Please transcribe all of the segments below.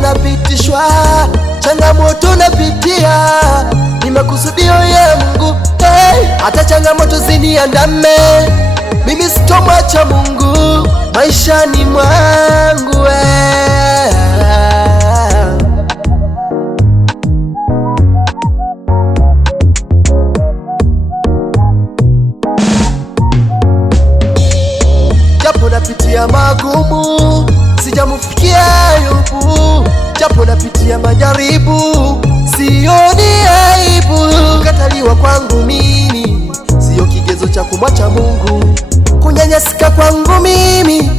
napitishwa, changamoto napitia, ni makusudio ya Mungu. Hata changamoto ziniandame, mimi sitomwacha Mungu maishani mwangu. Japo napitia magumu, sijamufikia Ayubu. Japo napitia majaribu, sioni aibu. Kukataliwa kwangu mimi sio kigezo cha kumwacha Mungu. Kunyanyasika kwangu mimi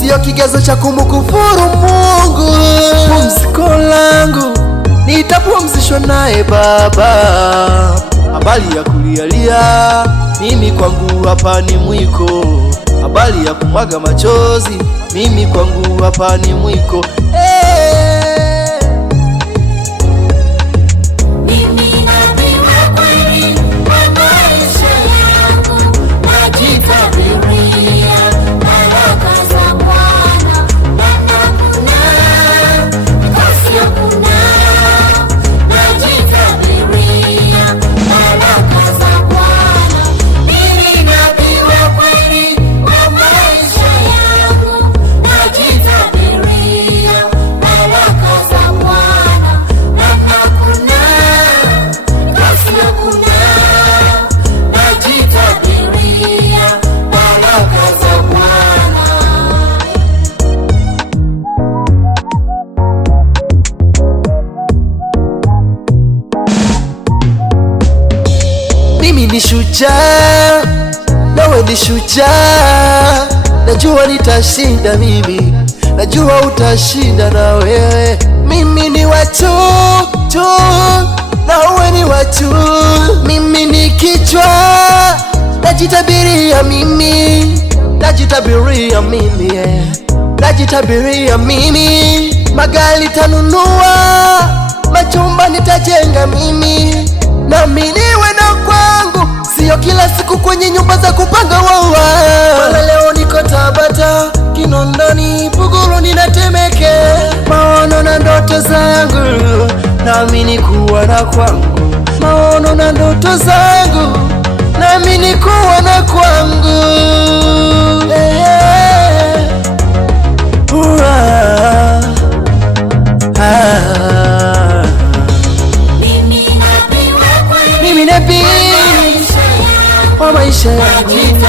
sio kigezo cha kumkufuru Mungu. Pumziko langu nitapumzishwa naye Baba. Habari ya kulialia mimi kwangu hapa ni mwiko. Habari ya kumwaga machozi mimi kwangu hapa ni mwiko. Mimi ni shujaa, nawe ni shujaa. Najua nitashinda mimi, najua utashinda na wewe. Mimi ni watu tu, nawe ni watu. Mimi ni kichwa, najitabiria mimi, najitabiria mimi, najitabiria mimi. Magari tanunua, majumba nitajenga mimi, nami niwe na kwangu, sio kila siku kwenye nyumba za kupanga wawa. Wala leo niko Tabata, Kinondoni, Buguruni na Temeke. Maono na ndoto zangu, nami ni kuwa na kwangu. Maono na ndoto zangu, nami ni kuwa na kwangu. Mimi nabii wa maisha yangu.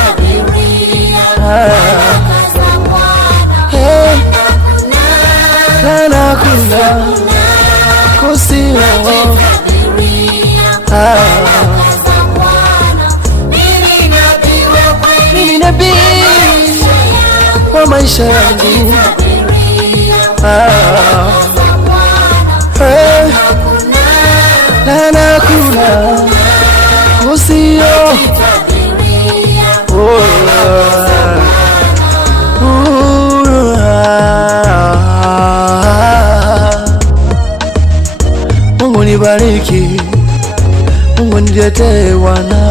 Kana kuna kusio. Mimi nabii wa maisha yangu. Kana kuna kusio. Mungu nibariki, Mungu niletee wana.